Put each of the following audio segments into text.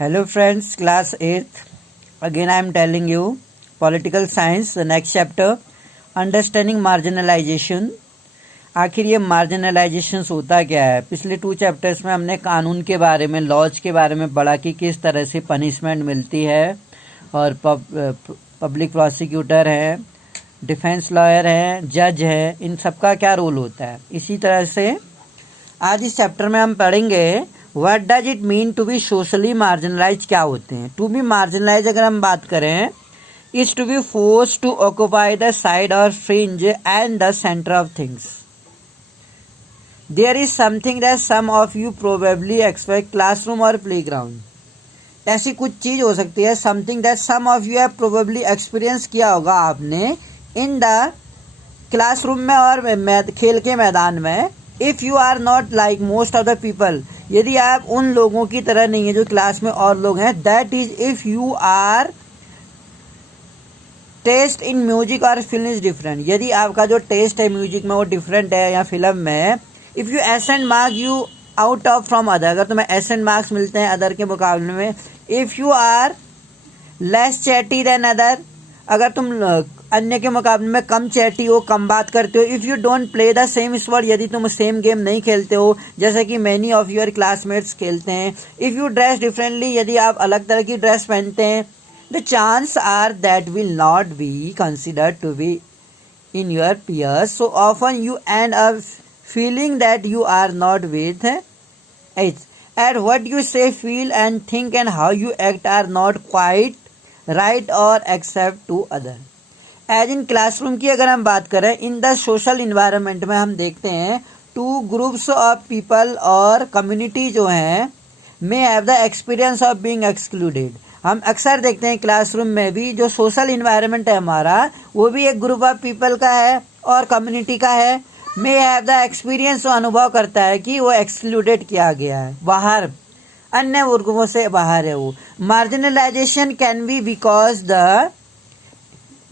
Hello friends, class 8th. Again I am telling you political science, the next chapter, understanding marginalization. आखिर ये marginalisation होता क्या है। पिछले 2 चैप्टर्स में हमने कानून के बारे में, लॉज के बारे में पढ़ा कि किस तरह से पनिशमेंट मिलती है और पब्लिक प्रोसिक्यूटर है, डिफेंस लॉयर है, जज है, इन सब का क्या रोल होता है। इसी तरह से आज इस चैप्टर में हम पढ़ेंगे what does it mean to be socially marginalise, क्या होते हैं। टू बी मार्जिनलाइज अगर हम बात करें, is to be force to occupy the side और fringe and the centre of things. There is something that some of you probably expect, classroom और playground. ऐसी कुछ चीज हो सकती है, something that some of you have probably experience किया होगा आपने इन द क्लासरूम में और खेल के मैदान में। If you are not like most of the people, यदि आप उन लोगों की तरह नहीं है जो क्लास में और लोग हैं। That is if you are taste in music और फिल्म इज डिफरेंट, यदि आपका जो टेस्ट है म्यूजिक में वो डिफरेंट है या फिल्म में। If you accent mark you out of from other, अगर तुम्हें एसेंट मार्क्स मिलते हैं अदर के मुकाबले में। If you are less chatty than other, अगर तुम अन्य के मुकाबले में कम चैटी हो, कम बात करते हो। If you don't play the same sport, यदि तुम सेम गेम नहीं खेलते हो जैसे कि मैनी ऑफ योर क्लासमेट्स खेलते हैं। इफ़ यू ड्रेस डिफरेंटली, यदि आप अलग तरह की ड्रेस पहनते हैं। The chance are that will not be considered to be in your peers, so often you end up feeling that you are not with at what you say, feel and think and how you act are not quite right or accept to other. As in classroom की अगर हम बात करें, in the social environment में हम देखते हैं 2 groups of people और कम्युनिटी जो हैं may have the experience of being excluded. हम अक्सर देखते हैं क्लासरूम में भी जो सोशल इन्वायरमेंट है हमारा, वो भी एक ग्रुप ऑफ पीपल का है और कम्युनिटी का है। मे हैव द एक्सपीरियंस, अनुभव करता है कि वो एक्सक्लूडेड किया गया है, बाहर, अन्य वर्गों से बाहर है वो। Marginalisation can be because the,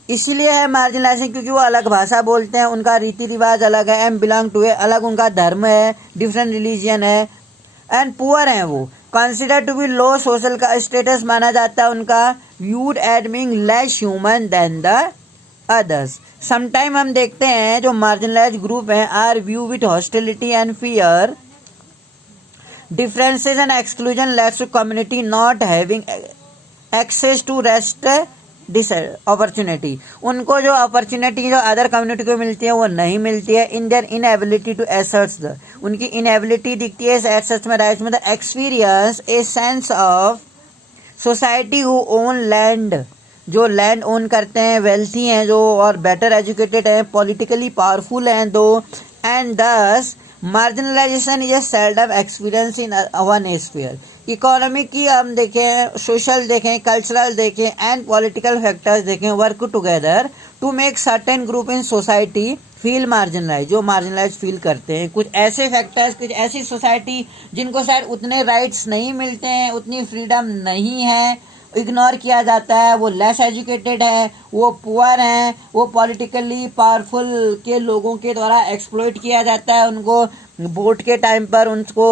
इसीलिए है मार्जिनलाइजेशन क्योंकि वो अलग भाषा बोलते हैं, उनका रीति रिवाज अलग है। एम बिलोंग टू है, अलग उनका धर्म है, डिफरेंट रिलीजियन है। एंड पुअर हैं वो, consider to be low social का स्टेटस माना जाता है उनका। Viewed as being less human than the others. Sometime हम देखते हैं जो मार्जिनलाइज ग्रुप हैं are view with hostility and fear, differences and exclusion lets to community not having access to rest opportunity. उनको जो अपॉर्चुनिटी जो अदर कम्युनिटी को मिलती है वो नहीं मिलती है। In their inability to asserts the, उनकी इनएबिलिटी दिखती है एसर्ट्स में, राइट्स में। The experience a sense of society who own land, जो लैंड ओन करते हैं, वेल्थी हैं जो, और बेटर एजुकेटेड हैं, पॉलिटिकली पावरफुल हैं though. And thus marginalisation is a seldom experience in one sphere. Economic की हम देखें, सोशल देखें, कल्चरल देखें एंड पॉलिटिकल फैक्टर्स देखें, work together to make certain group in society feel marginalise, जो marginalise feel करते हैं। कुछ ऐसे फैक्टर्स, कुछ ऐसी सोसाइटी जिनको शायद उतने राइट्स नहीं मिलते हैं, उतनी फ्रीडम नहीं है, इग्नोर किया जाता है, वो लेस एजुकेटेड है, वो पुअर हैं, वो पॉलिटिकली पावरफुल के लोगों के द्वारा एक्सप्लॉइट किया जाता है। उनको वोट के टाइम पर उनको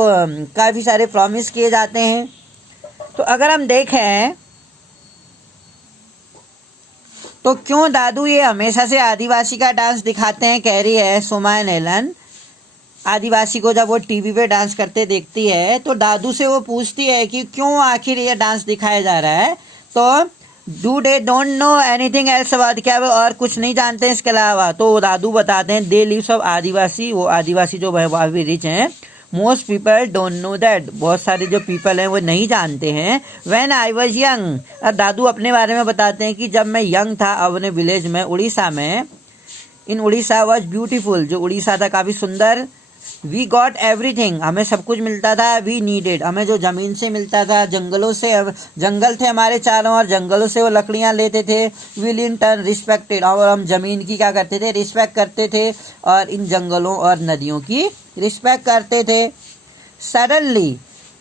काफ़ी सारे प्रॉमिस किए जाते हैं। तो अगर हम देखें तो क्यों दादू ये हमेशा से आदिवासी का डांस दिखाते हैं, कह रही है सुमन एलन। आदिवासी को जब वो टीवी पे डांस करते देखती है तो दादू से वो पूछती है कि क्यों आखिर ये डांस दिखाया जा रहा है। तो do they don't know anything else about, क्या वो और कुछ नहीं जानते हैं इसके अलावा। तो दादू बताते हैं दे लिव्स ऑफ आदिवासी, वो आदिवासी जो काफी रिच हैं। Most people don't know that, बहुत सारे जो पीपल हैं वो नहीं जानते हैं। व्हेन आई वाज यंग, दादू अपने बारे में बताते हैं कि जब मैं यंग था अपने विलेज में, उड़ीसा में। इन उड़ीसा वाज ब्यूटीफुल, जो उड़ीसा था काफ़ी सुंदर। वी गॉट एवरीथिंग, हमें सब कुछ मिलता था। वी नीडेड, हमें जो ज़मीन से मिलता था, जंगलों से, जंगल थे हमारे चारों और जंगलों से वो लकड़ियाँ लेते थे। विल इन टर्न रिस्पेक्टेड, और हम ज़मीन की क्या करते थे, रिस्पेक्ट करते थे, और इन जंगलों और नदियों की रिस्पेक्ट करते थे। सडनली,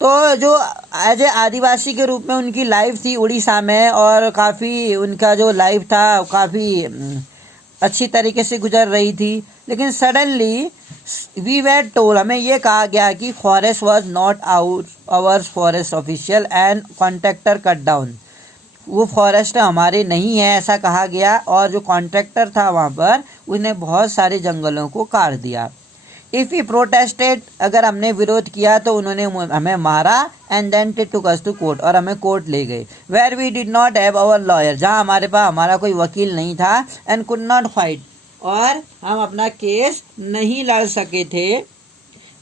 तो जो एज ए आदिवासी के रूप में उनकी लाइफ थी उड़ीसा में, और काफ़ी उनका जो लाइफ था काफ़ी अच्छी तरीके से गुजर रही थी। लेकिन सडनली वी वेर टोल्ड, हमें ये कहा गया कि forest was not our forest official and contractor cut down, वो फॉरेस्ट हमारे नहीं है ऐसा कहा गया, और जो कॉन्ट्रैक्टर था वहाँ पर उसने बहुत सारे जंगलों को काट दिया। इफ़ वी प्रोटेस्टेड, अगर हमने विरोध किया तो उन्होंने हमें मारा, and then took us to court, और हमें कोर्ट ले गए। Where we did not have our lawyer, जहाँ हमारे पास हमारा कोई वकील नहीं था, एंड कुड नॉट फाइट, और हम अपना केस नहीं लड़ सके थे।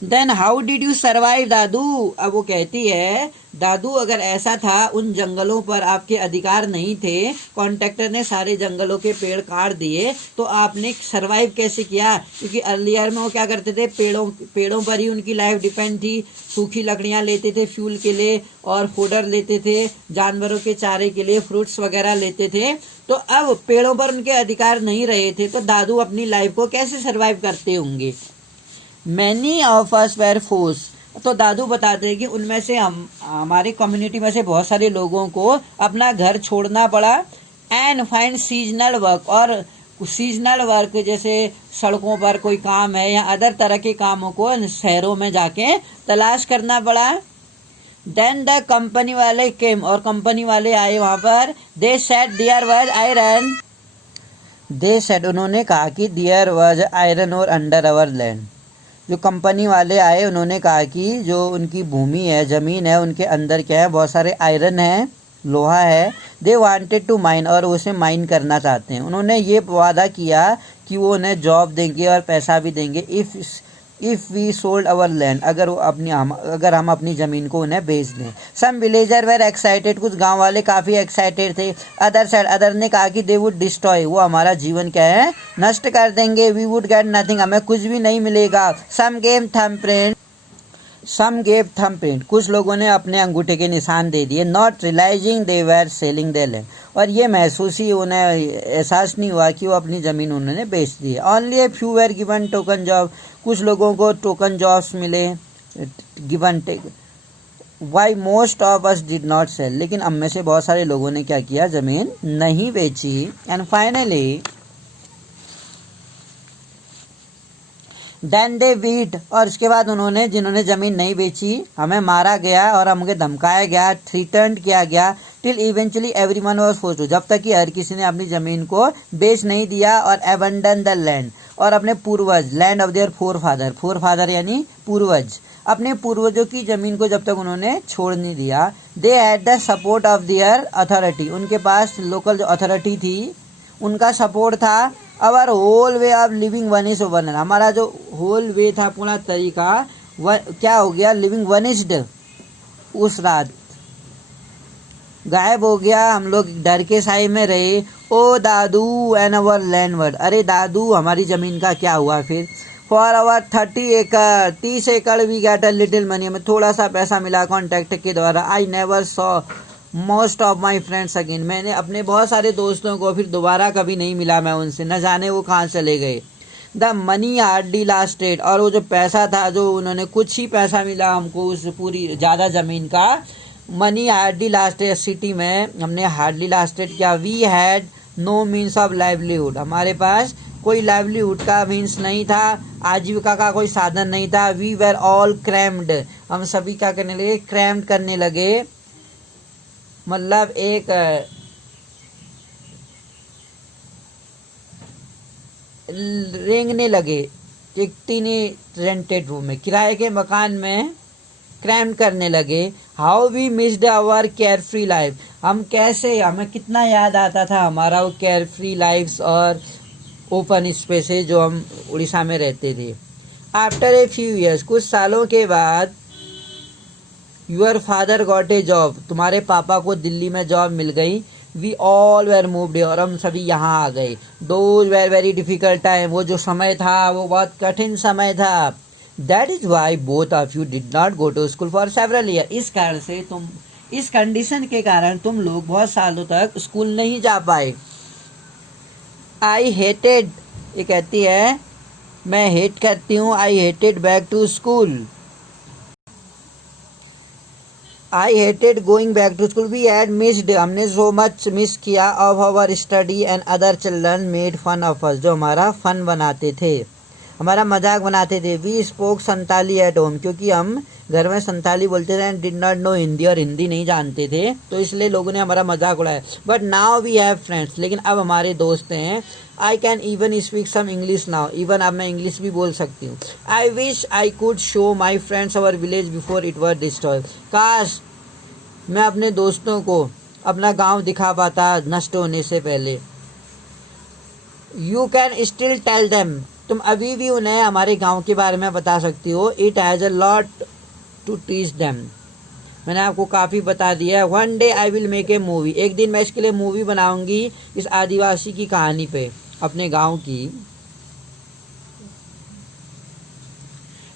Then how did you survive दादू, अब वो कहती है दादू अगर ऐसा था, उन जंगलों पर आपके अधिकार नहीं थे, कॉन्ट्रैक्टर ने सारे जंगलों के पेड़ काट दिए, तो आपने सरवाइव कैसे किया? क्योंकि अर्लियर में वो क्या करते थे, पेड़ों पर ही उनकी लाइफ डिपेंड थी। सूखी लकड़ियां लेते थे फ्यूल के लिए, और फोडर लेते थे जानवरों के चारे के लिए, फ्रूट्स वगैरह लेते थे। तो अब पेड़ों पर उनके अधिकार नहीं रहे थे, तो दादू अपनी लाइफ को कैसे सर्वाइव करते होंगे? Many of us were force, तो दादू बताते हैं कि उनमें से हमारे कम्युनिटी में से बहुत सारे लोगों को अपना घर छोड़ना पड़ा, एंड फाइंड सीजनल वर्क, और सीजनल वर्क जैसे सड़कों पर कोई काम है या अदर तरह के कामों को शहरों में जाके तलाश करना पड़ा। देन द कंपनी वाले केम, और कंपनी वाले आए वहाँ पर। They said there was iron, they said उन्होंने कहा कि देयर वाज आयरन और अंडर अवर लैंड, जो कंपनी वाले आए उन्होंने कहा कि जो उनकी भूमि है, ज़मीन है, उनके अंदर क्या है, बहुत सारे आयरन है, लोहा है। दे वांटेड टू माइन, और उसे माइन करना चाहते हैं। उन्होंने ये वादा किया कि वो उन्हें जॉब देंगे और पैसा भी देंगे if we sold our land, अगर हम अपनी ज़मीन को उन्हें बेच दें। सम विलेजर वेर एक्साइटेड, कुछ गांव वाले काफ़ी एक्साइटेड थे। अदर ने कहा कि दे वुड डिस्ट्रॉय, वो हमारा जीवन क्या है, नष्ट कर देंगे। वी वुड गेट नथिंग, हमें कुछ भी नहीं मिलेगा। सम गेव थंबप्रिंट, कुछ लोगों ने अपने अंगूठे के निशान दे दिए। Not realising they were selling their land, और ये महसूस ही उन्हें एहसास नहीं हुआ कि वो अपनी ज़मीन उन्होंने बेच दी है। Only a few were given token job, कुछ लोगों को टोकन जॉब्स मिले, given take. Why most of us did not sell, लेकिन हम में से बहुत सारे लोगों ने क्या किया, ज़मीन नहीं बेची। And finally then they beat, और इसके बाद उन्होंने, जिन्होंने ज़मीन नहीं बेची, हमें मारा गया और हमें धमकाया गया, थ्रीटन्ड किया गया। Till eventually everyone was forced to, जब तक कि हर किसी ने अपनी ज़मीन को बेच नहीं दिया, और एबंडन द लैंड, और अपने पूर्वज, land of their four father यानी पूर्वज, अपने पूर्वजों की ज़मीन को जब तक उन्होंने छोड़ नहीं दिया। They had the support of their authority, उनके पास लोकल जो अथॉरिटी थी उनका सपोर्ट था। Our whole way of living vanish one, हमारा जो होल वे था, पूरा तरीका क्या हो गया, लिविंग वनिश्ड, उस रात गायब हो गया। हम लोग डर के साए में रहे। ओ दादू एंड अवर लैंडवर्ड, अरे दादू हमारी ज़मीन का क्या हुआ फिर? फॉर अवर 30 एकड़ we get a little money, हमें थोड़ा सा पैसा मिला कॉन्ट्रैक्ट के द्वारा। I never saw most of my friends again, मैंने अपने बहुत सारे दोस्तों को फिर दोबारा कभी नहीं मिला मैं उनसे, न जाने वो कहाँ चले गए। द मनी हार्डली लास्टेड, और वो जो पैसा था, जो उन्होंने कुछ ही पैसा मिला हमको उस पूरी ज़्यादा ज़मीन का, मनी हार्डली लास्टेड, सिटी में हमने हार्डली लास्टेड किया। We had no means of livelihood, हमारे पास कोई लाइवलीहुड का मीन्स नहीं था, आजीविका का कोई साधन नहीं था। वी वेर ऑल क्रैम्ड, हम सभी क्या करने लगे, क्रैम्ड करने लगे, मतलब एक रेंगने लगे, एक टीनी रेंटेड रूम में, किराए के मकान में क्रैम करने लगे। How we missed our care free life, हम कैसे, हमें कितना याद आता था हमारा वो केयर फ्री लाइफ्स और ओपन स्पेसेस जो हम उड़ीसा में रहते थे। आफ्टर ए फ्यू ईयर्स, कुछ सालों के बाद, your father got a job, तुम्हारे पापा को दिल्ली में जॉब मिल गई। वी ऑल वेर मूव्ड, और हम सभी यहाँ आ गए। Those were very difficult time, वो जो समय था वो बहुत कठिन समय था। That is why both of you did not go to school for several year, इस कारण से तुम, इस कंडीशन के कारण तुम लोग बहुत सालों तक स्कूल नहीं जा पाए। आई हेटेड, ये कहती है मैं हेट करती हूँ, I hated back to school, I hated going back to school. We had missed, हमने सो मच मिस किया, of our study and other children made fun of us, जो हमारा फन बनाते थे, हमारा मजाक बनाते थे। We spoke Santali at home, क्योंकि हम घर में संताली बोलते थे and did not know Hindi, और हिंदी नहीं जानते थे, तो इसलिए लोगों ने हमारा मजाक उड़ाया। But now we have friends, लेकिन अब हमारे दोस्त हैं। I can even speak some English now, even अब मैं इंग्लिश भी बोल सकती हूँ। I wish I could show my friends our village before it were destroyed, काश मैं अपने दोस्तों को अपना गांव दिखा पाता नष्ट होने से पहले। You can still tell them, तुम अभी भी उन्हें हमारे गांव के बारे में बता सकती हो। It has a lot to teach them, मैंने आपको काफ़ी बता दिया है। One day I will make a movie, एक दिन मैं इसके लिए मूवी बनाऊंगी इस आदिवासी की कहानी पे, अपने गांव की।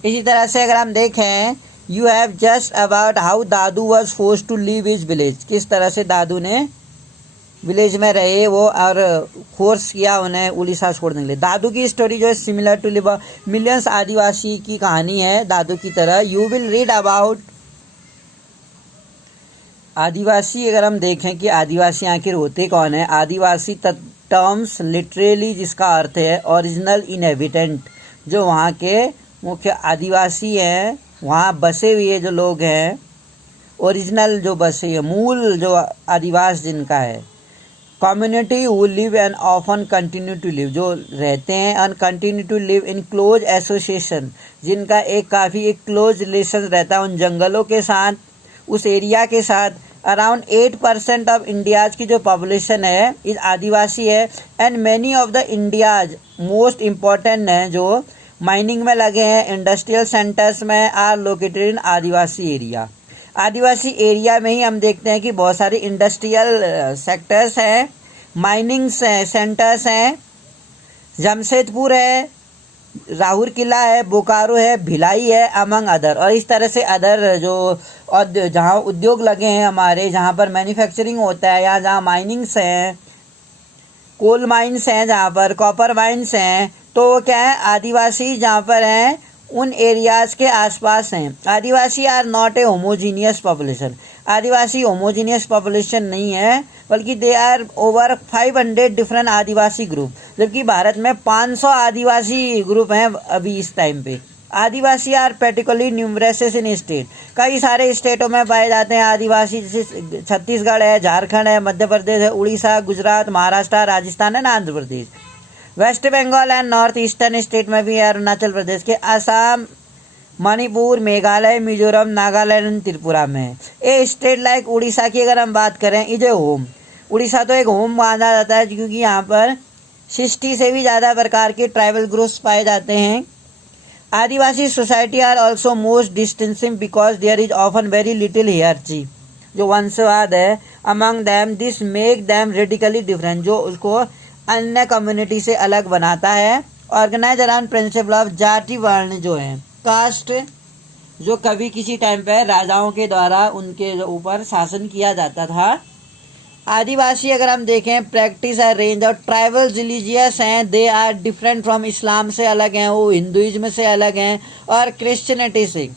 इसी तरह से अगर हम देखें, you have just about how दादू was forced to leave his village, किस तरह से दादू ने विलेज में रहे वो और फोर्स किया उन्हें उड़ीसा छोड़ने के लिए। दादू की स्टोरी जो है सिमिलर टू लिव मिलियंस, आदिवासी की कहानी है दादू की तरह। यू विल रीड अबाउट आदिवासी। अगर हम देखें कि आदिवासी आखिर होते कौन है, आदिवासी टर्म्स लिटरली जिसका अर्थ है ओरिजिनल इनहेबिटेंट, जो वहाँ के मुख्य आदिवासी हैं, वहाँ बसे हुए जो लोग हैं, ओरिजिनल जो बसे हैं, मूल जो आदिवास जिनका है। Community who live and often continue to live, जो रहते हैं and continue to live in close association, जिनका एक काफ़ी एक क्लोज रिलेशन रहता है उन जंगलों के साथ, उस एरिया के साथ। अराउंड 8% ऑफ इंडियाज की जो पॉपुलेशन है इस आदिवासी है। And many of the India's most important हैं जो माइनिंग में लगे हैं, इंडस्ट्रियल सेंटर्स में, are located in Adivasi area. Adivasi area में ही हम देखते हैं कि बहुत सारे इंडस्ट्रियल सेक्टर्स हैं, माइनिंग सेंटर्स हैं, जमशेदपुर है, राहुल किला है, बोकारो है, भिलाई है, अमंग अदर। और इस तरह से अदर जो और जहाँ उद्योग लगे हैं हमारे, जहाँ पर मैन्युफैक्चरिंग होता है, या जहाँ माइनिंग्स हैं, कोल माइंस हैं, जहाँ पर कॉपर माइंस हैं, तो वो क्या है, आदिवासी जहाँ पर हैं उन एरियाज के आसपास हैं। Adivasi are not a homogeneous population, Adivasi homogeneous population नहीं है, बल्कि they are over 500 different Adivasi group, जबकि भारत में 500 आदिवासी ग्रुप हैं अभी इस टाइम पे। Adivasi are particularly numerous in state, कई सारे स्टेटों में पाए जाते हैं आदिवासी, जैसे छत्तीसगढ़ है, झारखंड है, मध्य प्रदेश है, Orissa, Gujarat, Maharashtra, Rajasthan and Andhra Pradesh. West Bengal and north eastern state में भी है, अरुणाचल प्रदेश के, असम, मणिपुर, मेघालय, मिजोरम, नागालैंड एंड त्रिपुरा में है। ए स्टेट लाइक उड़ीसा की अगर हम बात करें, इज ए होम, उड़ीसा तो एक होम माना जाता है, क्योंकि यहाँ पर 60 से भी ज़्यादा प्रकार के ट्राइबल ग्रुप्स पाए जाते हैं। Adivasi society are also most distinctive because there is often very little hierarchy, जो वंशवाद है among them, this make them radically different, जो उसको अन्य कम्युनिटी से अलग बनाता है। ऑर्गेनाइज अराउंड प्रिंसिपल ऑफ जाति वर्ण, जो है कास्ट, जो कभी किसी टाइम पे राजाओं के द्वारा उनके ऊपर शासन किया जाता था। आदिवासी अगर हम देखें, प्रैक्टिस है रेंज ऑफ ट्राइबल रिलीजियस हैं, दे आर डिफरेंट फ्रॉम, इस्लाम से अलग हैं, वो हिंदुइज्म से अलग हैं, और क्रिश्चियनिटी से।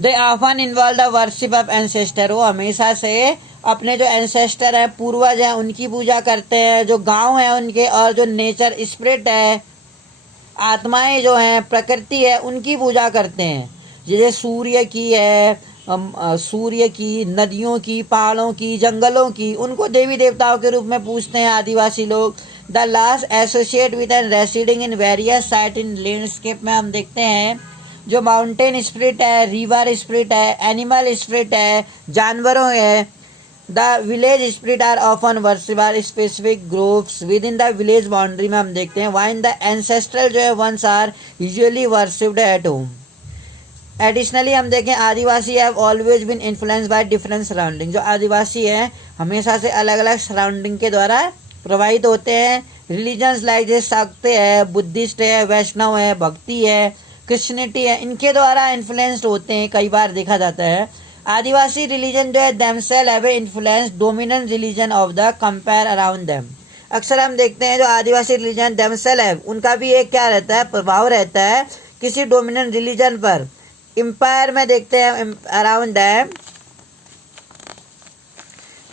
They often involve the worship of ancestor, वो हमेशा से अपने जो एंसेस्टर हैं, पूर्वज हैं, उनकी पूजा करते हैं, जो गांव हैं उनके, और जो नेचर स्पिरिट है, आत्माएं जो हैं, प्रकृति है, उनकी पूजा करते हैं। जैसे सूर्य की है, सूर्य की, नदियों की, पहाड़ों की, जंगलों की, उनको देवी देवताओं के रूप में पूजते हैं आदिवासी लोग। The last associate with and residing in various site in landscape में हम देखते हैं जो माउंटेन स्पिरिट है, रिवर स्पिरिट है, एनिमल स्पिरिट है, जानवरों है। The village spirit are often worship are specific groups within the village boundary में हम देखते हैं। वाइन द एंसेस्ट्रल जो है ones are usually worshipped at home. Additionally हम देखें, Adivasi have always been influenced by different surrounding, जो आदिवासी हैं हमेशा से अलग अलग सराउंडिंग के द्वारा प्रभावित होते हैं। रिलीजन्स लाइक जैसे शाक्त है, बुद्धिस्ट है, वैष्णव है, भक्ति है, क्रिश्चियनिटी है, इनके द्वारा इन्फ्लुएंस्ड होते हैं, कई बार देखा जाता है। आदिवासी रिलीजन जो है themselves have influence dominant religion of the compare around them. अक्सर हम देखते हैं जो आदिवासी रिलीजन देमसेल्फ है, उनका भी एक क्या रहता है, प्रभाव रहता है किसी डोमिनेंट रिलीजन पर। एम्पायर में देखते हैं अराउंड दैम।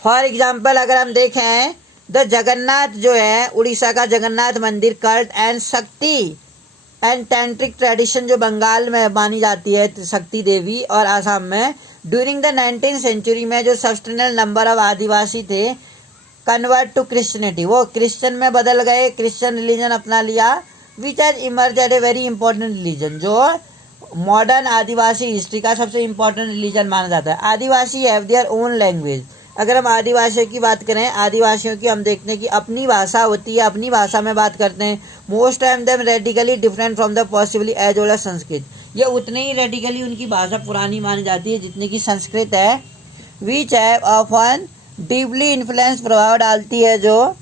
फॉर एग्जाम्पल अगर हम देखें, द जगन्नाथ जो है उड़ीसा का जगन्नाथ मंदिर कल्ट एंड शक्ति एंड टैंट्रिक ट्रेडिशन जो बंगाल में मानी जाती है शक्ति देवी और आसाम में ड्यूरिंग द 19th सेंचुरी में जो सब्सटेंशियल नंबर ऑफ आदिवासी थे कन्वर्ट टू क्रिश्चियनिटी, वो क्रिश्चियन में बदल गए, क्रिश्चियन रिलीजन अपना लिया, which has emerge at a very important religion, जो मॉडर्न आदिवासी हिस्ट्री का सबसे इंपॉर्टेंट रिलीजन माना जाता है। Adivasi have their own language. अगर हम आदिवासियों की बात करें, आदिवासियों की हम देखते हैं कि अपनी भाषा होती है, अपनी भाषा में बात करते हैं। Most time them radically different from the possibly as old as Sanskrit, ये उतने ही रेडिकली उनकी भाषा पुरानी मानी जाती है जितनी की संस्कृत है। Which have often deeply influence, प्रभाव डालती है, जो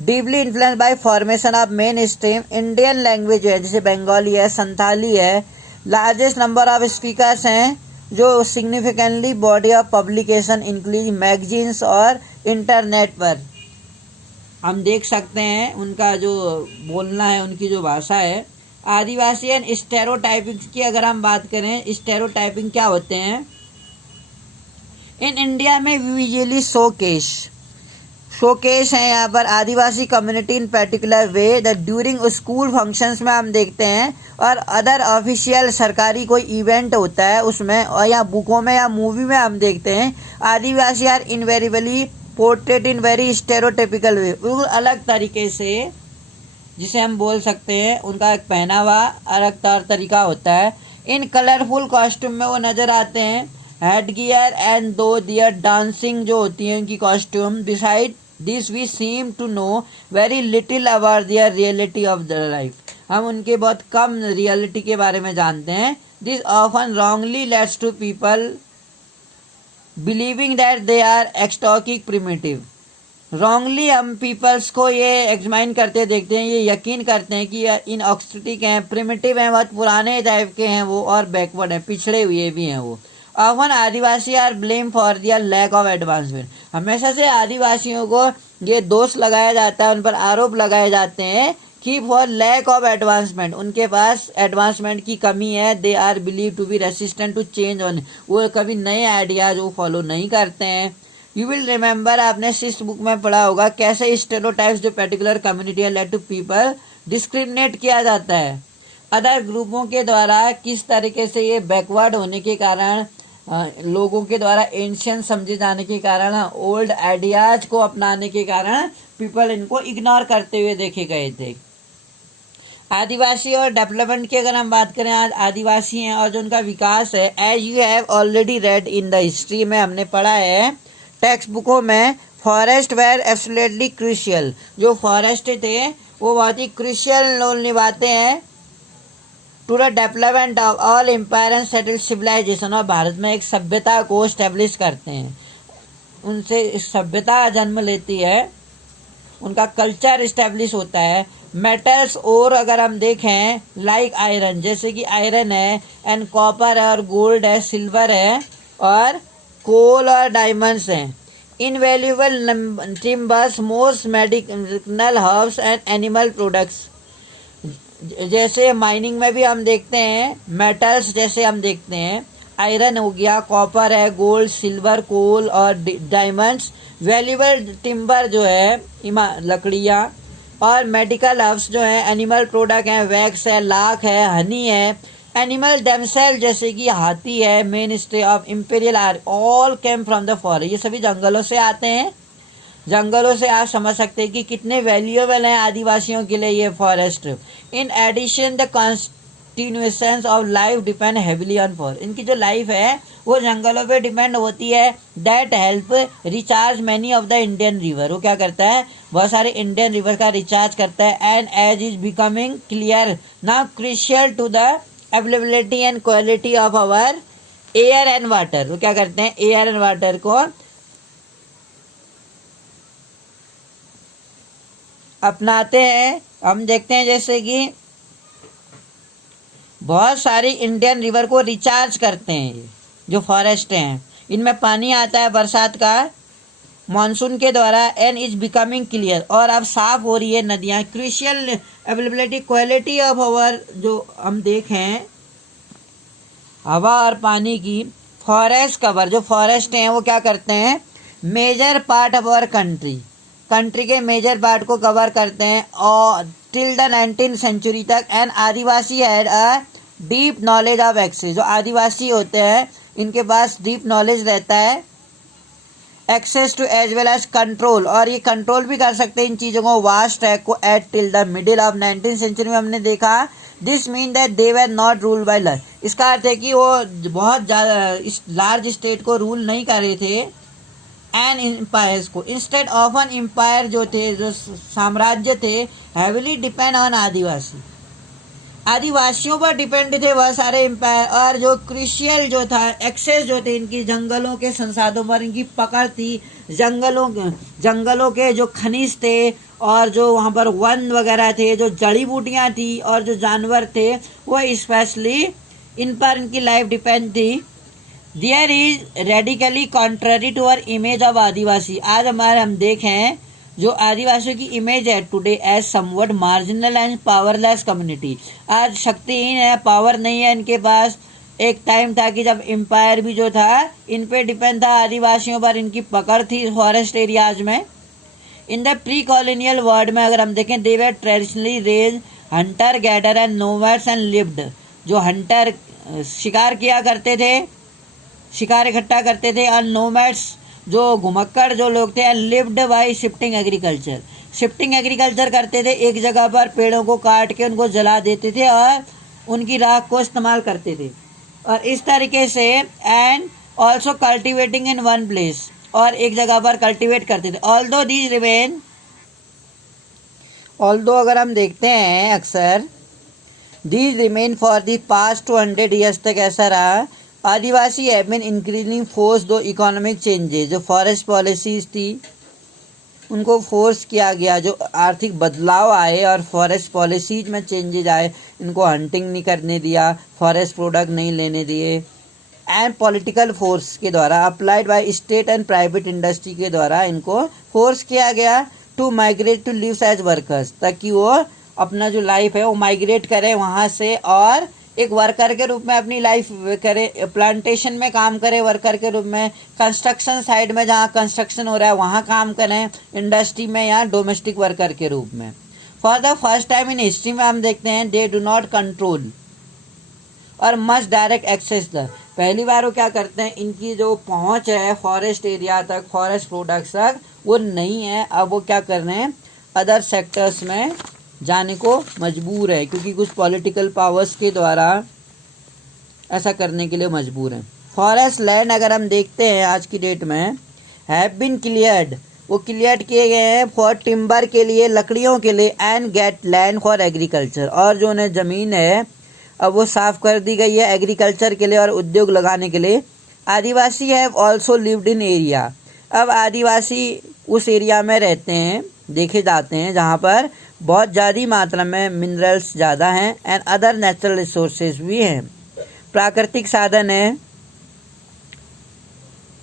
deeply influence by formation of main stream Indian language है, जैसे बंगाली है, संथाली है। लार्जेस्ट नंबर ऑफ स्पीकर्स हैं, जो significantly body of publication include magazines और इंटरनेट पर हम देख सकते हैं उनका जो बोलना है, उनकी जो भाषा है। आदिवासी एंड स्टेरियोटाइपिंग की अगर हम बात करें, स्टेरियोटाइपिंग क्या होते हैं इन इंडिया में, यूजुअली शोकेश है यहाँ पर Adivasi community in particular way that during school functions में हम देखते हैं और अदर ऑफिशियल सरकारी कोई इवेंट होता है उसमें, और या बुकों में या मूवी में हम देखते हैं Adivasi are invariably portrait in very stereotypical way, बिल्कुल अलग तरीके से, जिसे हम बोल सकते हैं उनका एक पहनावा अलग तौर तरीका होता है। इन कलरफुल कॉस्ट्यूम में वो नजर आते हैं, हेड गियर एंड दो दियर डांसिंग जो होती है उनकी costume. Beside this we seem to know very little about their reality of the life, हम उनके बहुत कम रियलिटी के बारे में जानते हैं। This often wrongly lets to people believing that they are exotic primitive, wrongly हम पीपल्स को ये एग्जामाइन करते देखते हैं, ये यकीन करते हैं कि इन ऑक्सटिक हैं, प्रिमिटिव हैं, बहुत पुराने टाइप के हैं वो, और बैकवर्ड हैं, पिछड़े हुए भी हैं वो। Often adivasi are blame for their lack of advancement, हमेशा से आदिवासियों को ये दोष लगाया जाता है, उन पर आरोप लगाए जाते हैं कि फॉर लैक ऑफ एडवांसमेंट, उनके पास एडवांसमेंट की कमी है। They are believe to be resistant to change on, वो कभी नए आइडियाज वो फॉलो नहीं करते हैं। यू विल रिमेंबर, आपने सिक्स्थ बुक में पढ़ा होगा कैसे स्टेरियोटाइप्स जो पर्टिकुलर कम्युनिटी है लेट टू पीपल डिस्क्रिमिनेट किया जाता है अदर ग्रुपों के द्वारा, किस तरीके से ये बैकवर्ड होने के कारण, लोगों के द्वारा एंशियंट समझे जाने के कारण, ओल्ड आइडियाज को अपनाने के कारण पीपल इनको इग्नोर करते हुए देखे गए थे। आदिवासी और डेवलपमेंट की अगर हम बात करें, आज आदिवासी हैं और जो उनका विकास है, as you have already read in the history में हमने पढ़ा है टेक्स्ट बुकों में, फॉरेस्ट वेर एब्सोल्युटली क्रूशियल, जो फॉरेस्ट थे वो बहुत ही क्रूशियल रोल निभाते हैं to the development of all empire and settled civilisation, और भारत में एक सभ्यता को स्टेब्लिश करते हैं, उनसे सभ्यता जन्म लेती है, उनका कल्चर इस्टेब्लिश होता है। मेटल्स और अगर हम देखें लाइक आयरन, जैसे कि आयरन है एंड कॉपर है और गोल्ड है, सिल्वर है और कोल और डायमंड्स हैं। Invaluable timbers, most medicinal herbs and animal products, जैसे माइनिंग में भी हम देखते हैं मेटल्स, जैसे हम देखते हैं आयरन हो गया, कॉपर है, गोल्ड, सिल्वर, कोल और डायमंड्स। वैल्यूएबल टिम्बर जो है लकड़ियाँ, और मेडिकल हर्ब्स जो है एनिमल प्रोडक्ट हैं, वैक्स है, लाख है, हनी है। एनिमल डेमसेल जैसे कि हाथी है, mainstay of imperial are all came from the forest, ये सभी जंगलों से आते हैं। जंगलों से आप समझ सकते हैं कि कितने वैल्यूएबल हैं आदिवासियों के लिए ये forest. In addition the continuation of life depend heavily on forest, इनकी जो लाइफ है वो जंगलों पे डिपेंड होती है। That help recharge many of the Indian river, वो क्या करता है, बहुत सारे इंडियन रिवर का रिचार्ज करता है। And as is becoming clear now crucial to the availability and quality of our air and water, वो क्या करते हैं, एयर एंड वाटर को अपनाते हैं। हम देखते हैं जैसे कि बहुत सारी इंडियन रिवर को रिचार्ज करते हैं, ये जो फॉरेस्ट हैं इनमें पानी आता है बरसात का मानसून के द्वारा, एंड इज बिकमिंग क्लियर, और अब साफ हो रही है नदियाँ। Crucial availability quality of our, जो हम देखें हवा और पानी की, फॉरेस्ट कवर, जो फॉरेस्ट हैं वो क्या करते हैं, major part of our country, country के मेजर पार्ट को कवर करते हैं और टिल द 19th सेंचुरी तक। And adivasi had a deep knowledge of access, जो आदिवासी होते हैं इनके पास डीप नॉलेज रहता है, access to as well as control, और ये कंट्रोल भी कर सकते हैं इन चीज़ों को, वास्ट ट्रैक को at till the middle of 19th century में हमने देखा। This mean that they were not ruled by law, इसका अर्थ है कि वो बहुत ज़्यादा इस लार्ज स्टेट को रूल नहीं कर रहे थे एंड एम्पायर्स को। इंस्टेड ऑफ एन एम्पायर जो थे, जो साम्राज्य थे, हैविली डिपेंड ऑन आदिवासी, आदिवासियों पर डिपेंड थे वह सारे एम्पायर। और जो क्रिशियल जो था, एक्सेस जो थे इनकी जंगलों के संसाधनों पर इनकी पकड़ थी, जंगलों के जो खनिज थे और जो वहाँ पर वन वगैरह थे, जो जड़ी बूटियाँ थी और जो जानवर थे, वह स्पेशली इन पर इनकी लाइफ डिपेंड थी। There is radically contrary to our image of Adivasi, आज हमारे हम देखें जो आदिवासियों की इमेज है today as somewhat marginal and powerless community, आज शक्तिहीन है, पावर नहीं है इनके पास। एक टाइम था कि जब एम्पायर भी जो था इन पे डिपेंड था, आदिवासियों पर इनकी पकड़ थी फॉरेस्ट एरियाज में। In the pre colonial world में अगर हम देखें, they were traditionally rage hunter gather and nomads and lived, जो हंटर शिकार किया करते थे, शिकार इकट्ठा करते थे, और नोमैड्स जो घुमक्कड़ जो लोग थे, and lived bye shifting agriculture, shifting agriculture करते थे, एक जगह पर पेड़ों को काट के उनको जला देते थे और उनकी राख को इस्तेमाल करते थे, और इस तरीके से and also cultivating in one place, और एक जगह पर कल्टिवेट करते थे। ऑल्दो दीज रिमेन, ऑल्दो अगर हम देखते हैं अक्सर, these remain for the past 200 years तक ऐसा रहा। आदिवासी हैव बीन इंक्रीजिंग फोर्स दो इकोनॉमिक चेंजेस, जो फॉरेस्ट पॉलिसीज थी उनको फोर्स किया गया, जो आर्थिक बदलाव आए और फॉरेस्ट पॉलिसीज में चेंजेस आए, इनको हंटिंग नहीं करने दिया, फॉरेस्ट प्रोडक्ट नहीं लेने दिए, एंड पॉलिटिकल फोर्स के द्वारा applied by state and private industry के द्वारा इनको फोर्स किया गया to migrate to lives as workers, ताकि वो अपना जो लाइफ है वो माइग्रेट करें वहाँ से और एक वर्कर के रूप में अपनी लाइफ करे, प्लांटेशन में काम करे वर्कर के रूप में, कंस्ट्रक्शन साइड में जहाँ कंस्ट्रक्शन हो रहा है वहाँ काम करें, इंडस्ट्री में या डोमेस्टिक वर्कर के रूप में। For the first time in history में हम देखते हैं दे डू नॉट कंट्रोल और मस्ट डायरेक्ट एक्सेस द, पहली बार वो क्या करते हैं, इनकी जो पहुँच है फॉरेस्ट एरिया तक, फॉरेस्ट प्रोडक्ट्स तक, वो नहीं है। अब वो क्या कर रहे हैं, अदर सेक्टर्स में जाने को मजबूर है, क्योंकि कुछ पॉलिटिकल पावर्स के द्वारा ऐसा करने के लिए मजबूर हैं। फॉरेस्ट लैंड अगर हम देखते हैं आज की डेट में, हैव बीन क्लियर्ड, वो क्लियर किए गए हैं फॉर टिम्बर के लिए, लकड़ियों के लिए, and get land for agriculture, और जो उन्हें ज़मीन है अब वो साफ़ कर दी गई है एग्रीकल्चर के लिए और उद्योग लगाने के लिए। Adivasi have also lived in area, अब आदिवासी उस एरिया में रहते हैं, देखे जाते हैं जहाँ पर बहुत ज़्यादा मात्रा में मिनरल्स ज़्यादा हैं एंड अदर नेचुरल रिसोर्सेज भी हैं, प्राकृतिक साधन है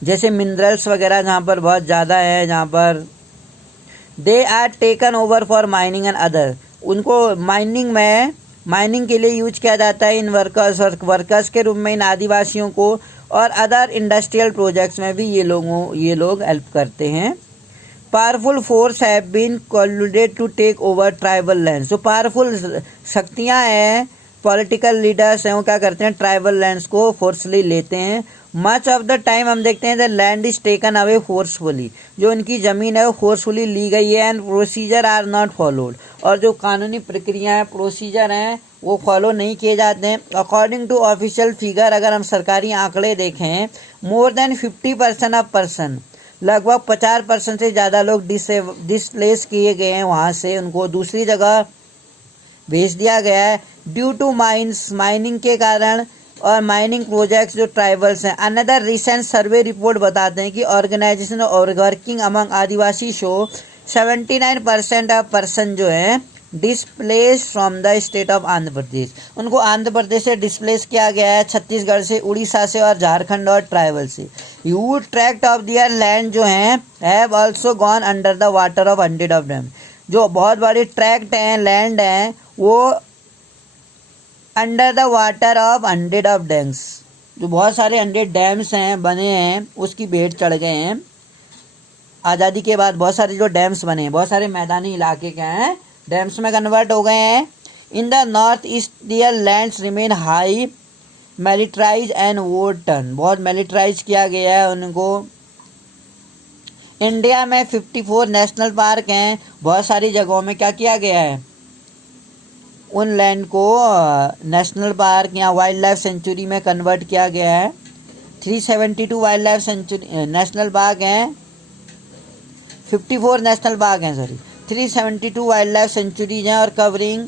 जैसे मिनरल्स वगैरह जहाँ पर बहुत ज़्यादा है, जहाँ पर they are taken over for mining and other, उनको माइनिंग के लिए यूज किया जाता है इन वर्कर्स के रूप में इन आदिवासियों को, और अदर इंडस्ट्रियल प्रोजेक्ट्स में भी ये लोग हेल्प करते हैं। Powerful force have been colluded to take over tribal lands, जो पावरफुल शक्तियाँ हैं, पॉलिटिकल लीडर्स हैं, वो क्या करते हैं, ट्राइबल लैंड्स को फोर्सली लेते हैं। मच ऑफ द टाइम हम देखते हैं the land is taken away forcefully, जो उनकी ज़मीन है वो फोर्सफुली ली गई है, and procedure are not followed, और जो कानूनी प्रक्रिया है, प्रोसीजर हैं, वो फॉलो नहीं किए जाते हैं। अकॉर्डिंग टू ऑफिशियल फिगर, अगर हम सरकारी आंकड़े देखें, मोर देन 50% ऑफ पर्सन, लगभग 50% से ज़्यादा लोग डिसप्लेस किए गए हैं, वहाँ से उनको दूसरी जगह भेज दिया गया है ड्यू टू माइनिंग के कारण और माइनिंग प्रोजेक्ट्स जो ट्राइबल्स हैं। अनदर रिसेंट सर्वे रिपोर्ट बताते हैं कि ऑर्गेनाइजेशन और working among Adivasi show 79% of person जो है displace from the state of Andhra Pradesh, उनको आंध्र प्रदेश से डिस्प्लेस किया गया है, छत्तीसगढ़ से, उड़ीसा से और झारखंड और ट्राइबल से। Huge tract of their land जो हैं have also gone under the water of 100 of dam, जो बहुत बड़ी ट्रैक्ट हैं, लैंड हैं, वो under the water of 100 of dams, जो बहुत सारे 100 डैम्स हैं बने हैं उसकी भेंट चढ़ गए हैं। आज़ादी के बाद बहुत सारे जो डैम्स बने हैं, बहुत सारे मैदानी इलाके क्या हैं, डैम्स में कन्वर्ट हो गए हैं। In the north east their lands remain high militarise and war torn, बहुत मिलिट्राइज किया गया है उनको। इंडिया में 54 नेशनल पार्क हैं, बहुत सारी जगहों में क्या किया गया है, उन लैंड को नेशनल पार्क या वाइल्ड लाइफ सेंचुरी में कन्वर्ट किया गया है। 372 wild life sanctuary national park हैं, 54 नेशनल पार्क हैं, 372 वाइल्ड लाइफ सेंचुरीज हैं और कवरिंग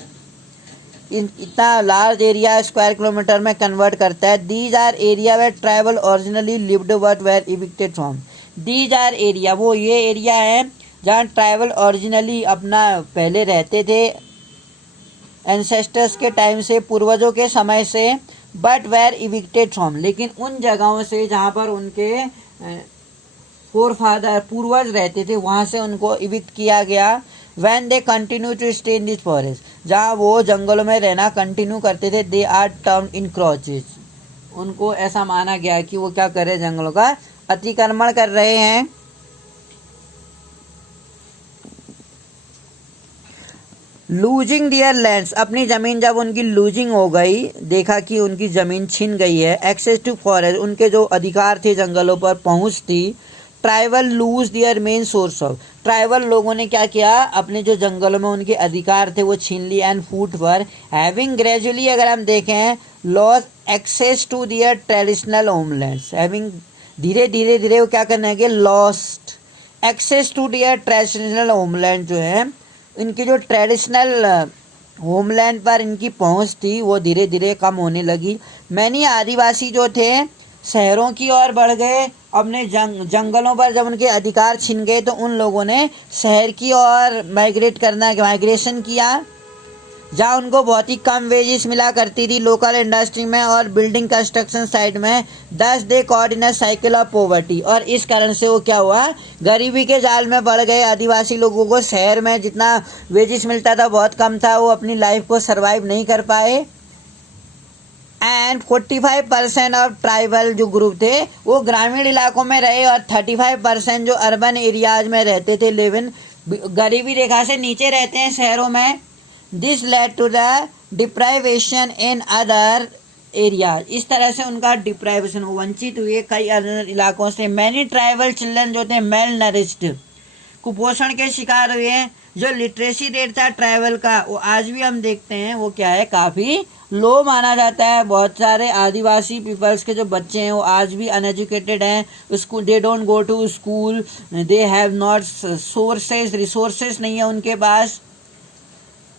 इतना लार्ज एरिया स्क्वायर किलोमीटर में कन्वर्ट करता है। These are area where tribal originally lived but were evicted from. These are area, वो ये एरिया है जहाँ ट्राइबल ओरिजिनली अपना पहले रहते थे एंसेस्टर्स के टाइम से, पूर्वजों के समय से, बट वेयर इविक्टेड फ्रॉम, लेकिन उन जगहों से जहाँ पर उनके फोर फादर पूर्वज रहते थे वहाँ से उनको इविक्ट किया गया। When they continue to stay in this forest, जहाँ वो जंगलों में रहना कंटिन्यू करते थे, they are termed encroaches, उनको ऐसा माना गया कि वो क्या कर रहे हैं, जंगलों का अतिक्रमण कर रहे हैं। लूजिंग दियर लैंड्स, अपनी ज़मीन जब उनकी लूजिंग हो गई, देखा कि उनकी ज़मीन छिन गई है। एक्सेस टू फॉरेस्ट, उनके जो अधिकार थे जंगलों पर पहुँच थी। Tribal lose their main source of, tribal लोगों ने क्या किया, अपने जो जंगलों में उनके अधिकार थे वो छीन लिए। एंड फूड पर हैविंग ग्रेजुअली, अगर हम देखें, loss access to their traditional homelands, having धीरे धीरे धीरे वो क्या करने लगे, lost access to their traditional homeland, जो है इनकी जो ट्रेडिशनल होमलैंड पर इनकी पहुंच थी वो धीरे धीरे कम होने लगी। मैनी आदिवासी जो थे शहरों की ओर बढ़ गए, अपने जंगलों पर जब उनके अधिकार छिन गए तो उन लोगों ने शहर की ओर माइग्रेशन किया, जहाँ उनको बहुत ही कम वेजेस मिला करती थी लोकल इंडस्ट्री में और बिल्डिंग कंस्ट्रक्शन साइड में। दस they caught in a cycle of poverty, और इस कारण से वो क्या हुआ, गरीबी के जाल में पड़ गए। आदिवासी लोगों को शहर में जितना वेजेस मिलता था बहुत कम था, वो अपनी लाइफ को सरवाइव नहीं कर पाए। एंड 45% ऑफ ट्राइबल जो ग्रुप थे वो ग्रामीण इलाकों में रहे और 35% जो अर्बन एरियाज में रहते थे, लिव इन गरीबी रेखा से नीचे रहते हैं शहरों में। This led to the deprivation in other area, इस तरह से उनका डिप्राइवेशन, वंचित हुए कई अदर इलाकों से। मैनी ट्राइबल चिल्ड्रन जो थे मेल नरिश्ड, कुपोषण के शिकार हुए। जो लिटरेसी रेट था ट्राइबल का वो आज भी हम देखते हैं वो क्या है, काफ़ी लो माना जाता है। बहुत सारे आदिवासी पीपल्स के जो बच्चे हैं वो आज भी अनएजुकेटेड हैं। School, they don't go to school, they have not sources, resources नहीं है उनके पास।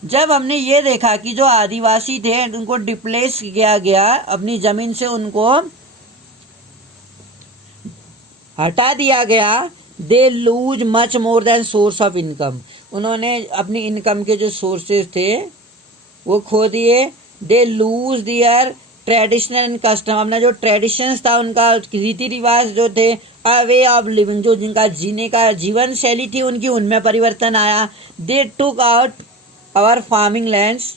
जब हमने ये देखा कि जो आदिवासी थे उनको डिप्लेस किया गया, अपनी ज़मीन से उनको हटा दिया गया, they lose much more than source of income, उन्होंने अपनी इनकम के जो सोर्सेज थे वो खो दिए। They lose their traditional custom, अपना जो ट्रेडिशंस था उनका रीति रिवाज जो थे, अ वे ऑफ लिविंग, जो जिनका जीने का जीवन शैली थी उनकी, उनमें परिवर्तन आया। They took out our farming lands,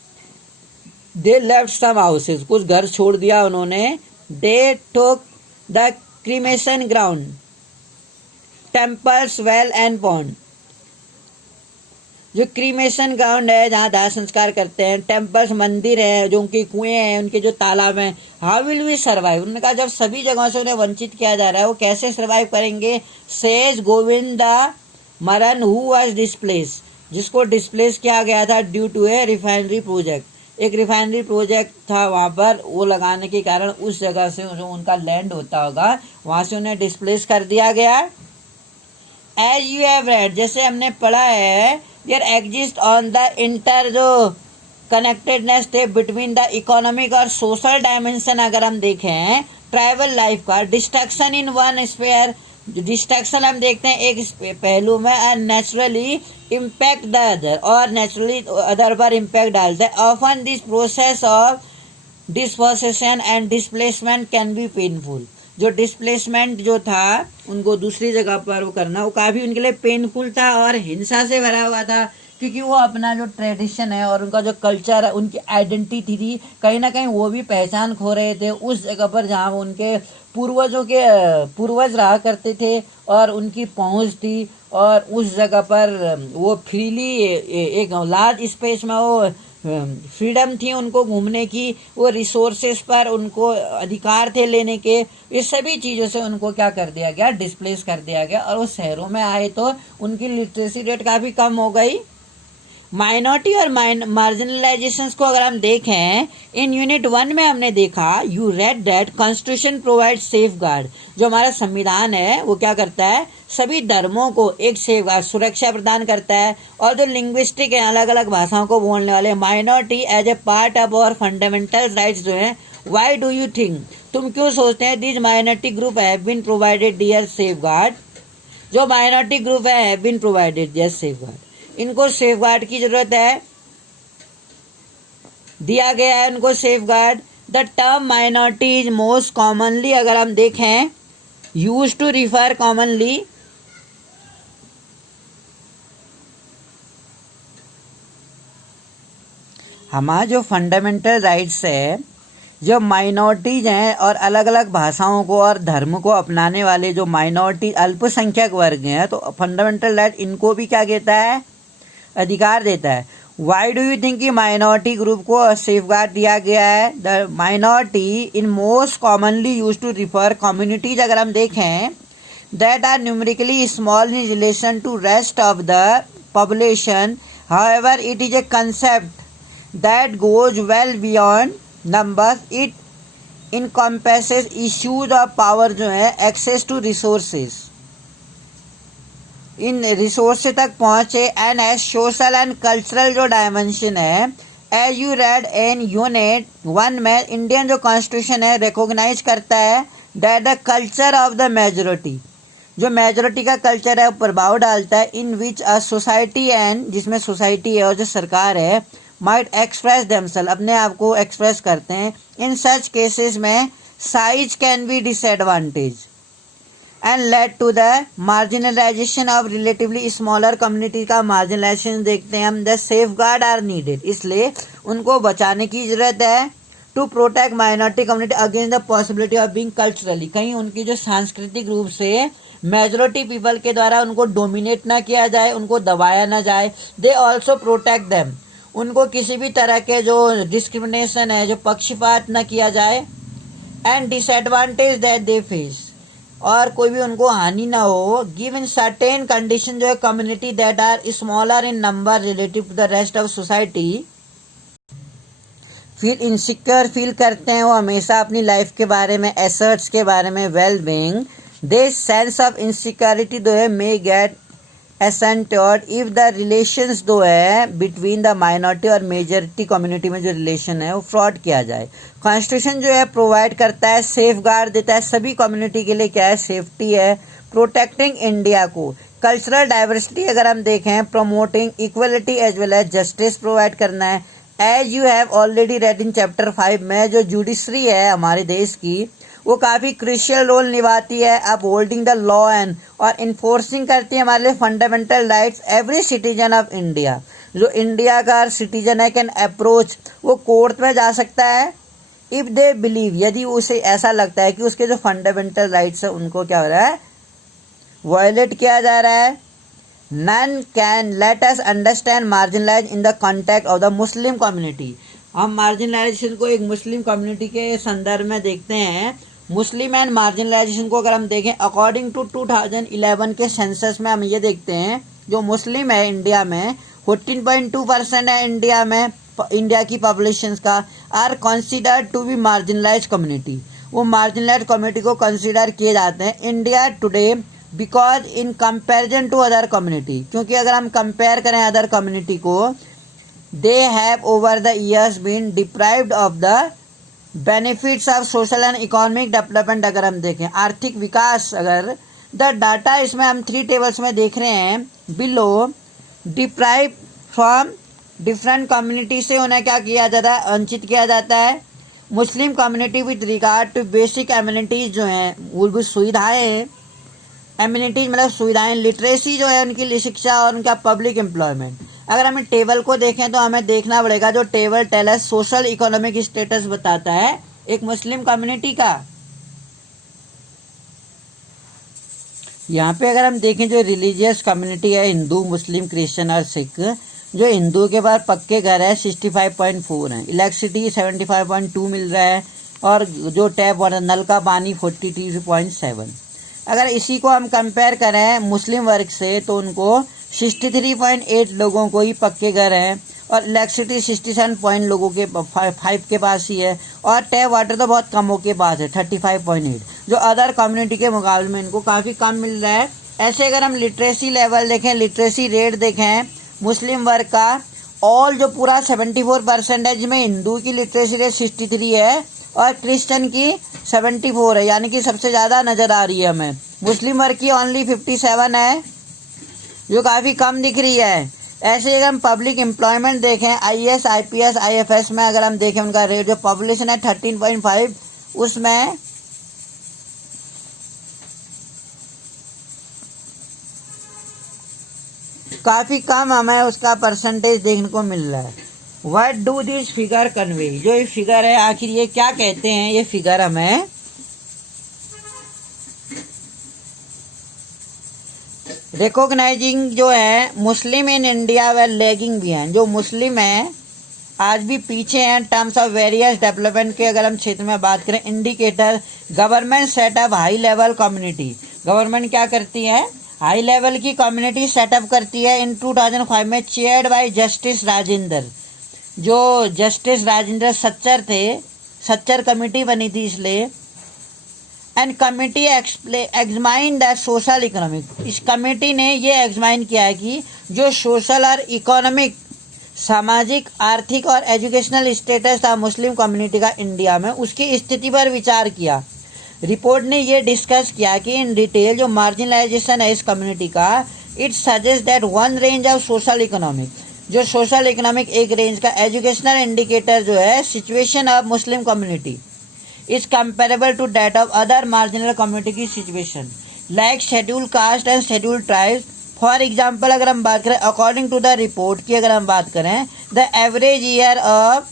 they left some houses, कुछ घर छोड़ दिया उन्होंने। They took the cremation ground, temples, well and pond, जो क्रीमेशन ग्राउंड है जहाँ दाह संस्कार करते हैं, टेम्पल्स मंदिर है, जो उनके कुएं हैं, उनके जो तालाब हैं। हाउ विल वी सर्वाइव, उन्होंने कहा जब सभी जगहों से उन्हें वंचित किया जा रहा है वो कैसे सर्वाइव करेंगे। Says Govind Maran who was displace, जिसको डिस्प्लेस किया गया था due to a refinery project, एक रिफाइनरी प्रोजेक्ट था वहाँ पर, वो लगाने के कारण उस जगह से जो उनका लैंड होता होगा वहाँ से उन्हें डिस्प्लेस कर दिया गया। एज यू हैव रेड, जैसे हमने पढ़ा है, there exist on the inter जो कनेक्टेडनेस थे बिटवीन द इकोनॉमिक और सोशल डायमेंशन, अगर हम देखें ट्राइबल लाइफ का, destruction in one sphere, destruction हम देखते हैं एक पहलू में, and naturally impact the other, और नेचुरली अदर पर इम्पैक्ट डालते हैं। Often this process of dispossession and displacement can be painful, जो डिस्प्लेसमेंट जो था उनको दूसरी जगह पर वो करना वो काफ़ी उनके लिए पेनफुल था और हिंसा से भरा हुआ था, क्योंकि वो अपना जो ट्रेडिशन है और उनका जो कल्चर है, उनकी आइडेंटिटी थी, कहीं ना कहीं वो भी पहचान खो रहे थे उस जगह पर जहाँ उनके पूर्वजों के पूर्वज रहा करते थे और उनकी पहुंच थी, और उस जगह पर वो फ्रीली एक लार्ज स्पेस में वो फ्रीडम थी उनको घूमने की, वो रिसोर्सेस पर उनको अधिकार थे लेने के। इस सभी चीज़ों से उनको क्या कर दिया गया, डिस्प्लेस कर दिया गया, और वो शहरों में आए तो उनकी लिटरेसी रेट काफ़ी कम हो गई। माइनॉरिटी और मार्जिनलाइजेशंस को अगर हम देखें, इन यूनिट 1 में हमने देखा, you read that constitution provide safe guard. जो हमारा संविधान है वो क्या करता है, सभी धर्मों को एक सेफ गार्ड, सुरक्षा प्रदान करता है। और जो लिंग्विस्टिक है, अलग अलग भाषाओं को बोलने वाले minority as a part of और फंडामेंटल राइट्स जो है, वाई डू यू थिंक, तुम क्यों सोचते हैं, this minority group have been provided their safeguard. जो माइनॉरिटी ग्रुप है have been provided their safeguard, इनको सेफ गार्ड की जरूरत है, दिया गया है उनको safeguard. The term minority is most commonly, अगर हम देखें, यूज टू रिफर कॉमनली हमारा जो फंडामेंटल राइट्स है, जो माइनॉरिटीज हैं और अलग अलग भाषाओं को और धर्म को अपनाने वाले जो माइनॉरिटी अल्पसंख्यक वर्ग हैं, तो फंडामेंटल राइट इनको भी क्या कहता है, अधिकार देता है। वाई डू यू थिंक कि माइनॉरिटी ग्रुप को सेफ गार्ड दिया गया है। The minority in most commonly use to refer communities, अगर हम देखें, that are numerically small in relation to rest of the population, however it is a concept that goes well beyond numbers, it encompasses issues of power जो है, access to resources, इन resource तक पहुंचे, and as social and cultural जो dimension है, as you read in unit 1 में, Indian जो constitution है रिकॉग्नाइज करता है that the culture of the majority, जो मेजोरिटी का कल्चर है प्रभाव डालता है, in which a society and, जिसमें सोसाइटी है और जो सरकार है, माइट एक्सप्रेस देमसेल्फ, अपने आप को एक्सप्रेस करते हैं। इन सच केसेस में size can be disadvantage and led to the marginalisation of relatively smaller community का मार्जिनलाइजेशन देखते हैं हम। The safeguard are needed, इसलिए उनको बचाने की जरूरत है। To protect minority community against the possibility of being culturally, कहीं उनकी जो सांस्कृतिक रूप से मेजोरिटी पीपल के द्वारा उनको डोमिनेट ना किया जाए, उनको दबाया ना जाए। दे ऑल्सो प्रोटेक्ट देम, उनको किसी भी तरह के जो डिस्क्रिमिनेशन है, जो पक्षपात न किया जाए। And disadvantage that they face, और कोई भी उनको हानि ना हो। गिव इन सर्टेन कंडीशन, जो है community that are smaller in number relative to the rest of society, feel insecure feel करते हैं वो हमेशा अपनी लाइफ के बारे में, एसेट्स के बारे में, well being. This sense of insecurity जो है मे गेट एसेंटर्ड इफ द रिलेशंस जो है बिटवीन द माइनॉरिटी और मेजॉरिटी कम्युनिटी में जो रिलेशन है वो फ्रॉड किया जाए। कॉन्स्टिट्यूशन जो है प्रोवाइड करता है, सेफ गार्ड देता है सभी कम्युनिटी के लिए, क्या है, सेफ्टी है। प्रोटेक्टिंग इंडिया को, कल्चरल डाइवर्सिटी अगर हम देखें, promoting equality as well as justice provide करना है। As you have already read in chapter 5 में, जो जुडिशरी है हमारे देश की, वो काफ़ी क्रिशियल रोल निभाती है अब होल्डिंग द लॉ एंड, और इन्फोर्सिंग करती है हमारे लिए fundamental rights. Every citizen of India, जो इंडिया का सिटीजन है, कैन अप्रोच, वो कोर्ट में जा सकता है इफ दे बिलीव, यदि उसे ऐसा लगता है कि उसके जो फंडामेंटल राइट्स है उनको क्या हो रहा है, वायलेट किया जा रहा है। None can let us understand marginalise in the context of the Muslim community. हम मार्जिनलाइजेशन को एक मुस्लिम कम्युनिटी के संदर्भ में देखते हैं। मुस्लिम एंड मार्जिनलाइजेशन को अगर हम देखें, अकॉर्डिंग टू 2011 के सेंसस में हम ये देखते हैं, जो मुस्लिम है इंडिया में 14.2% है इंडिया में, इंडिया की पॉपुलेशन का, are considered to be marginalise community, वो मार्जिनलाइज कम्युनिटी को कंसिडर किए जाते हैं India today, because in comparison to other community, क्योंकि अगर हम कंपेयर करें अदर कम्युनिटी को, they have over the years been deprived of the benefits of social and economic development. अगर हम देखें आर्थिक विकास, अगर द डाटा इसमें हम 3 टेबल्स में देख रहे हैं below, deprive from different community से उन्हें क्या किया जाता है, वंचित किया जाता है। Muslim community with regard to basic amenities जो हैं, मूलभूत सुविधाएं, एमिनिटीज मतलब सुविधाएं, लिटरेसी जो है उनकी शिक्षा और उनका पब्लिक एम्प्लॉयमेंट, अगर हम टेबल को देखें तो हमें देखना पड़ेगा जो table tell us social economic status बताता है एक मुस्लिम कम्युनिटी का। यहाँ पे अगर हम देखें जो रिलीजियस कम्युनिटी है हिंदू मुस्लिम क्रिश्चियन और सिख, जो हिंदू के पास पक्के घर है 65.4 है, इलेक्ट्रिसिटी 75.2 मिल रहा है और जो टैप वाटर नल का पानी 42.7। अगर इसी को हम कंपेयर करें मुस्लिम वर्ग से तो उनको 63.8 लोगों को ही पक्के घर हैं और इलेक्ट्रिसिटी 67 पॉइंट लोगों के 5 के पास ही है और टैप वाटर तो बहुत कमों के पास है 35.8, जो अदर कम्युनिटी के मुकाबले में इनको काफ़ी कम मिल रहा है। ऐसे अगर हम लिटरेसी लेवल देखें, लिटरेसी रेट देखें मुस्लिम वर्ग का, ऑल जो पूरा 74% है, जिसमें हिंदू की लिटरेसी रेट 63 है और क्रिश्चियन की 74 है, यानी कि सबसे ज़्यादा नज़र आ रही है हमें। मुस्लिम वर्ग की ओनली 57 है, जो काफ़ी कम दिख रही है। ऐसे अगर हम पब्लिक एम्प्लॉयमेंट देखें IAS IPS IFS में अगर हम देखें उनका रेट जो पॉपुलेशन है 13.5, उसमें काफ़ी कम हमें उसका परसेंटेज देखने को मिल रहा है। What do this figure convey, जो ये फिगर है आखिर ये क्या कहते हैं, ये फिगर हमें रिकॉग्नाइजिंग जो है मुस्लिम इन इंडिया व लैगिंग भी हैं, जो मुस्लिम हैं आज भी पीछे हैं टर्म्स ऑफ वेरियस डेवलपमेंट के। अगर हम क्षेत्र में बात करें indicator, government setup high level community, government क्या करती है हाई लेवल की कम्युनिटी सेटअप करती है। इन 2005 में चेयर्ड बाय जस्टिस राजेंद्र, जो जस्टिस राजेंद्र सच्चर थे, सच्चर कमेटी बनी थी इसलिए। And committee examine the social economic, इस कमेटी ने ये एग्जामाइन किया है कि जो सोशल और इकोनॉमिक सामाजिक आर्थिक और एजुकेशनल स्टेटस था मुस्लिम कम्युनिटी का इंडिया में, उसकी स्थिति पर विचार किया। रिपोर्ट ने ये डिस्कस किया कि इन डिटेल जो मार्जिनलाइजेशन है इस कम्युनिटी का, it suggest that one range of social economic, जो सोशल इकोनॉमिक एक रेंज का एजुकेशनल इंडिकेटर जो है situation of Muslim community is comparable to that of other marginal community की situation like schedule caste and schedule tribes. For example अगर हम बात करें अकॉर्डिंग टू द रिपोर्ट की, अगर हम बात करें the average year of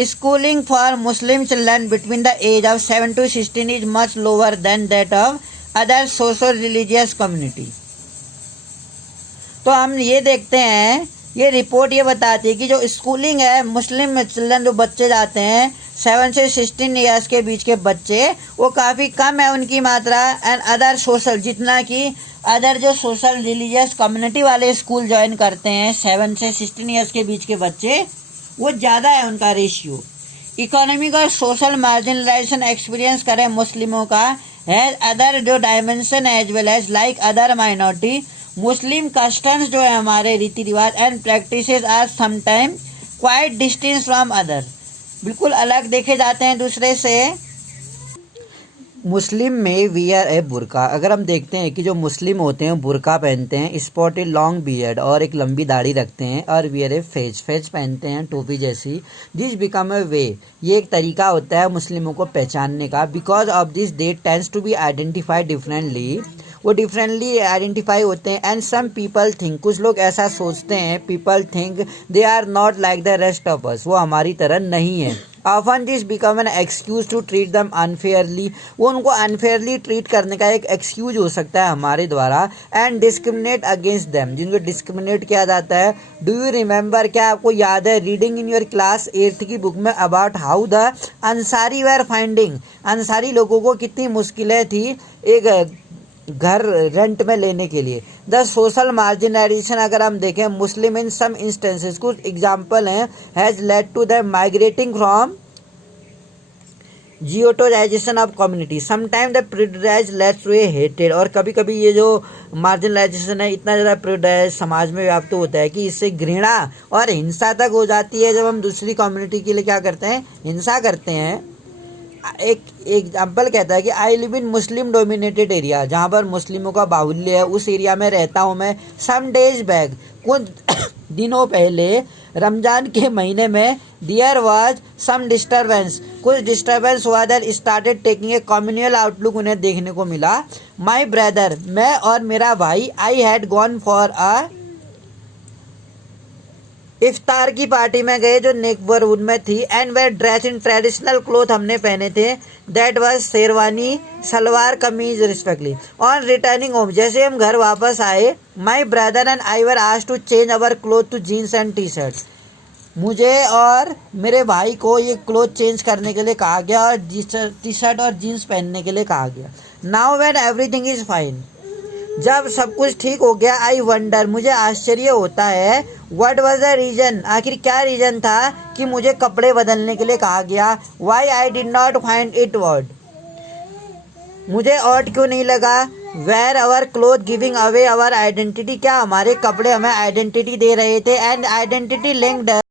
schooling for Muslim children between the age of 7 to 16 is much lower than that of other social religious community. तो हम ये देखते हैं, ये रिपोर्ट ये बताती है कि जो स्कूलिंग है मुस्लिम चिल्ड्रन जो बच्चे जाते हैं 7 से 16 ईयर्स के बीच के बच्चे, वो काफ़ी कम है उनकी मात्रा एंड अदर सोशल, जितना कि अदर जो सोशल रिलीजियस कम्युनिटी वाले स्कूल ज्वाइन करते हैं 7 से 16 ईयर्स के बीच के बच्चे, वो ज़्यादा है उनका रेशियो। इकोनॉमिक और सोशल मार्जिनलाइजेशन एक्सपीरियंस करें मुस्लिमों का है अदर जो dimension as well as like other minority. Muslim customs जो है हमारे रीति रिवाज and practices are sometime quite distance from other, बिल्कुल अलग देखे जाते हैं दूसरे से। मुस्लिम में वियर ए बुरका, अगर हम देखते हैं कि जो मुस्लिम होते हैं बुरका पहनते हैं, स्पॉटेड लॉन्ग बियर्ड और एक लंबी दाढ़ी रखते हैं, और वियर ए फेज, फेज पहनते हैं टोपी जैसी। दिस बिकम ए वे, ये एक तरीका होता है मुस्लिमों को पहचानने का। Because of this they tends to be identified differently, वो डिफरेंटली आइडेंटिफाई होते हैं। एंड सम पीपल थिंक, कुछ लोग ऐसा सोचते हैं, people think they are not like the rest of us, वो हमारी तरह नहीं है। Often this become an excuse to treat them unfairly, वो उनको अनफेयरली ट्रीट करने का एक एक्सक्यूज हो सकता है हमारे द्वारा। एंड डिस्क्रिमिनेट अगेंस्ट देम, जिनको डिस्क्रिमिनेट किया जाता है। डू यू रिमेंबर, क्या आपको याद है reading in your class 8th की बुक में about how the Ansari were finding, Ansari लोगों को कितनी मुश्किलें थी एक घर रेंट में लेने के लिए। द सोशल मार्जिनाइजेशन अगर हम देखें मुस्लिम इन सम इंस्टेंसेस, कुछ एग्जाम्पल हैं, has led to the migrating from ghettoisation of community, sometime the privilege lets to a hated, और कभी कभी ये जो मार्जिनलाइजेशन है इतना ज़्यादा प्रिविलेज समाज में व्याप्त होता है कि इससे घृणा और हिंसा तक हो जाती है जब हम दूसरी कम्युनिटी के लिए क्या करते हैं, हिंसा करते हैं। एक एग्जाम्पल कहता है कि I live in Muslim dominated area, जहाँ पर मुस्लिमों का बाहुल्य है उस एरिया में रहता हूँ मैं। सम डेज बैक, कुछ दिनों पहले रमजान के महीने में, देयर वाज सम डिस्टर्बेंस, कुछ डिस्टर्बेंस हुआ, that started taking a communal outlook, उन्हें देखने को मिला। माई ब्रदर, मैं और मेरा भाई, I had gone for a इफ्तार की पार्टी में गए जो नेबरहुड में थी and where dress in traditional cloth हमने पहने थे that was sherwani salwar kameez respectively. On returning home जैसे हम घर वापस आए my brother and I were asked to change our cloth to jeans and T shirt. मुझे और मेरे भाई को ये क्लोथ चेंज करने के लिए कहा गया और टी शर्ट और जीन्स पहनने के लिए कहा गया। Now when everything is fine जब सब कुछ ठीक हो गया आई वंडर मुझे आश्चर्य होता है व्हाट वाज द रीजन आखिर क्या रीजन था कि मुझे कपड़े बदलने के लिए कहा गया। Why I did not find it weird मुझे ऑड क्यों नहीं लगा। Were our cloth giving away our identity क्या हमारे कपड़े हमें आइडेंटिटी दे रहे थे एंड आइडेंटिटी लिंक्ड